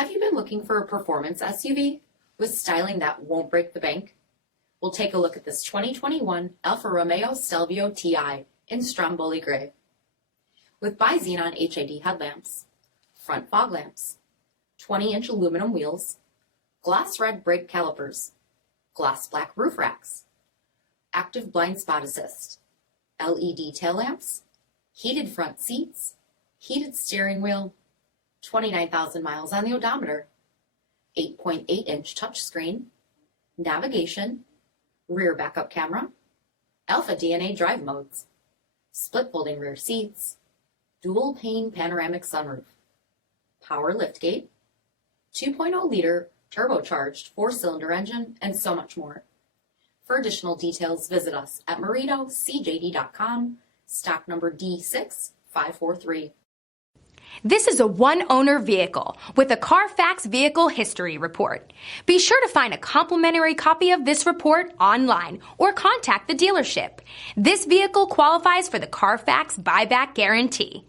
Have you been looking for a performance SUV with styling that won't break the bank? We'll take a look at this 2021 Alfa Romeo Stelvio TI in Stromboli Gray. With bi-xenon HID headlamps, front fog lamps, 20-inch aluminum wheels, gloss red brake calipers, gloss black roof racks, active blind spot assist, LED tail lamps, heated front seats, heated steering wheel, 29,000 miles on the odometer, 8.8-inch touchscreen, navigation, rear backup camera, Alpha DNA drive modes, split folding rear seats, dual pane panoramic sunroof, power liftgate, 2.0-liter turbocharged 4-cylinder engine, and so much more. For additional details, visit us at marinocjd.com, stock number D6543. This is a one-owner vehicle with a CARFAX vehicle history report. Be sure to find a complimentary copy of this report online or contact the dealership. This vehicle qualifies for the CARFAX buyback guarantee.